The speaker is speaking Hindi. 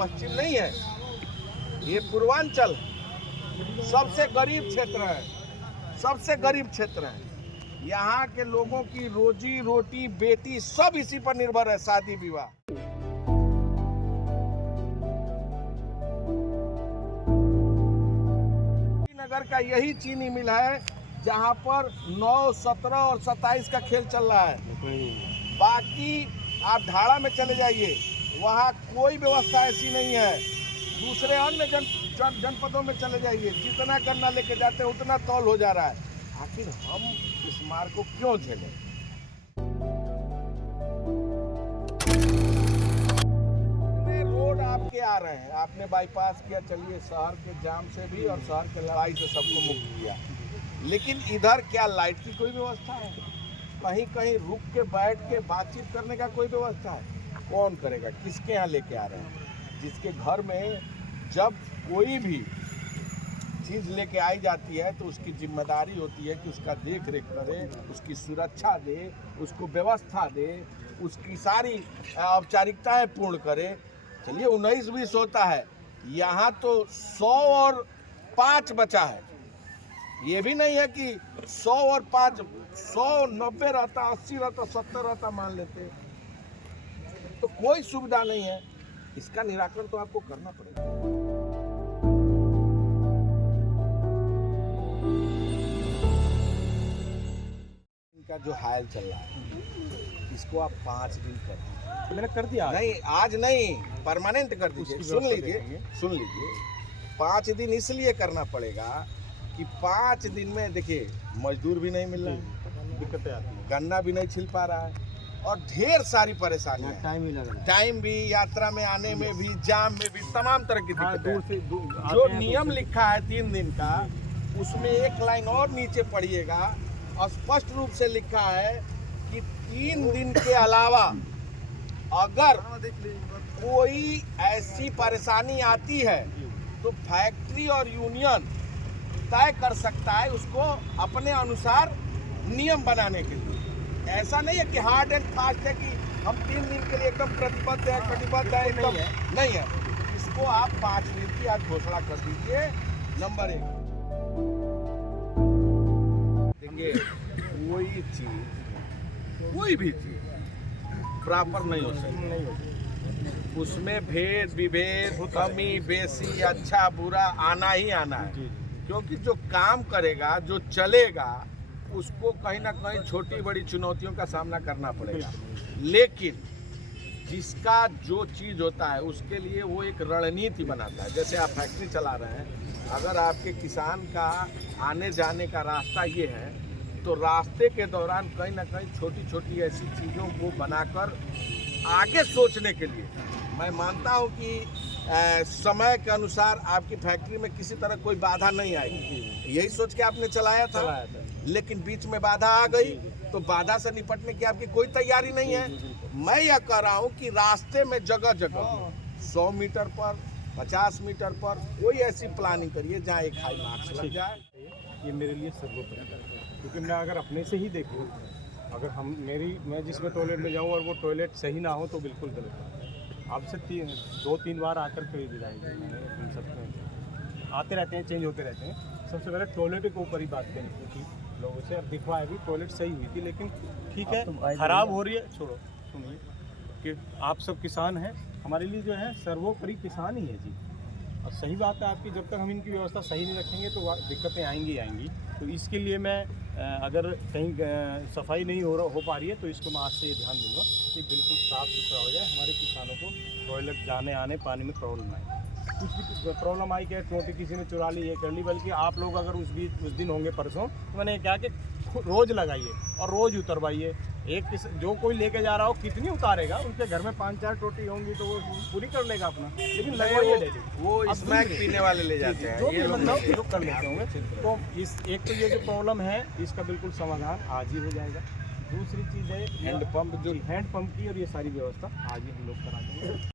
पश्चिम नहीं है, ये पूर्वांचल है। सबसे गरीब क्षेत्र है, सबसे गरीब क्षेत्र है। यहाँ के लोगों की रोजी रोटी बेटी सब इसी पर निर्भर है, शादी विवाह। नगर का यही चीनी मिल है जहाँ पर 9, 17 और 27 का खेल चल रहा है। बाकी आप ढाड़ा में चले जाइए, वहाँ कोई व्यवस्था ऐसी नहीं है। दूसरे अन्य जनपदों में चले जाइए, जितना गन्ना लेके जाते हैं उतना तौल हो जा रहा है। आखिर हम इस मार को क्यों झेलें? रोड आपके आ रहे हैं, आपने बाईपास किया, चलिए शहर के जाम से भी और शहर के लड़ाई से सबको मुक्त किया, लेकिन इधर क्या लाइट की कोई व्यवस्था है? कहीं कहीं रुक के बैठ के बातचीत करने का कोई व्यवस्था है? कौन करेगा? किसके यहाँ लेके आ रहे हैं? जिसके घर में जब कोई भी चीज़ लेके आई जाती है तो उसकी जिम्मेदारी होती है कि उसका देख रेख करे, उसकी सुरक्षा दे, उसको व्यवस्था दे, उसकी सारी औपचारिकताएं पूर्ण करे। चलिए 19-20 होता है, यहाँ तो 100 और 5 बचा है। ये भी नहीं है कि 100 और 5, 100, 90 रहता, 80 रहता, 70 रहता मान लेते, तो कोई सुविधा नहीं है। इसका निराकरण तो आपको करना पड़ेगा। इनका जो हाल चल रहा है, इसको आप 5 दिन कर दीजिए। मैंने कर दिया। नहीं, आज नहीं, परमानेंट कर दीजिए। सुन लीजिए 5 दिन इसलिए करना पड़ेगा कि 5 दिन में देखिए मजदूर भी नहीं मिल रहा है, दिक्कतें आती हैं, गन्ना भी नहीं छिल पा रहा है और ढेर सारी परेशानियां, टाइम भी, यात्रा में आने में भी, जाम में भी, तमाम तरह की दिक्कतें। जो नियम लिखा है 3 दिन का, उसमें एक लाइन और नीचे पढ़िएगा, स्पष्ट रूप से लिखा है कि 3 दिन के अलावा अगर कोई ऐसी परेशानी आती है तो फैक्ट्री और यूनियन तय कर सकता है उसको अपने अनुसार नियम बनाने के लिए। ऐसा नहीं है कि हार्ड एंड फास्ट है कि हम 3 दिन के लिए एकदम प्रतिबद्ध है, कटिबद्ध है, एकदम नहीं है। इसको आप 5 दिन की आज घोषणा कर दीजिए। नंबर 1, देखिए कोई भी चीज प्रॉपर नहीं हो सकती, उसमें भेद विभेद, कमी बेसी, अच्छा बुरा आना ही आना है। क्योंकि जो काम करेगा, जो चलेगा, उसको कहीं ना कहीं छोटी बड़ी चुनौतियों का सामना करना पड़ेगा। लेकिन जिसका जो चीज़ होता है उसके लिए वो एक रणनीति बनाता है। जैसे आप फैक्ट्री चला रहे हैं, अगर आपके किसान का आने जाने का रास्ता ये है तो रास्ते के दौरान कहीं ना कहीं छोटी छोटी ऐसी चीज़ों को बनाकर आगे सोचने के लिए, मैं मानता हूँ कि समय के अनुसार आपकी फैक्ट्री में किसी तरह कोई बाधा नहीं आएगी, यही सोच के आपने चलाया था। लेकिन बीच में बाधा आ गई तो बाधा से निपटने की आपकी कोई तैयारी नहीं है। मैं यह कह रहा हूँ कि रास्ते में जगह जगह 100 मीटर पर, 50 मीटर पर कोई ऐसी प्लानिंग करिए जहाँ एक हाई मार्क्स लग जाए। ये मेरे लिए सर्वोपरि है, क्योंकि मैं अगर अपने से ही देखूँ, अगर मैं जिसमें टॉयलेट में जाऊँ और वो टॉयलेट सही ना हो तो बिल्कुल गलत है। आपसे 2-3 बार आकर के दिलाएंगे, हम सब आते रहते हैं, चेंज होते रहते हैं। सबसे पहले टॉयलेट के ऊपर ही बात करनी थी लोगों से, और दिखवाया भी टॉयलेट सही हुई थी, लेकिन ठीक है ख़राब हो रही है, छोड़ो। सुनिए कि आप सब किसान हैं, हमारे लिए जो है सर्वोपरि किसान ही है जी। और सही बात है आपकी, जब तक हम इनकी व्यवस्था सही नहीं रखेंगे तो दिक्कतें आएंगी। तो इसके लिए मैं अगर कहीं सफाई नहीं हो पा रही है तो इसको मैं आज से ये ध्यान दूंगा कि बिल्कुल साफ़ सुथरा हो जाए, हमारे किसानों को टॉयलेट जाने आने पानी में प्रॉब्लम आए। कुछ भी प्रॉब्लम आई, क्या टोटी किसी ने चुरा ली, ये कर ली, बल्कि आप लोग अगर उस दिन होंगे परसों, तो मैंने क्या कि रोज़ लगाइए और रोज़ उतरवाइए। जो कोई लेके जा रहा हो कितनी उतारेगा, उनके घर में 5-4 टोटी होंगी तो वो पूरी कर लेगा अपना, लेकिन लगवाइए डेली। वो स्मैक पीने वाले ले जाते हैं, जो भी मतलब जो कर लेते होंगे। तो एक तो ये जो प्रॉब्लम है इसका बिल्कुल समाधान आज ही हो जाएगा। दूसरी चीज़ है हैंडपम्प की, और ये सारी व्यवस्था आज ही हम लोग करा देंगे।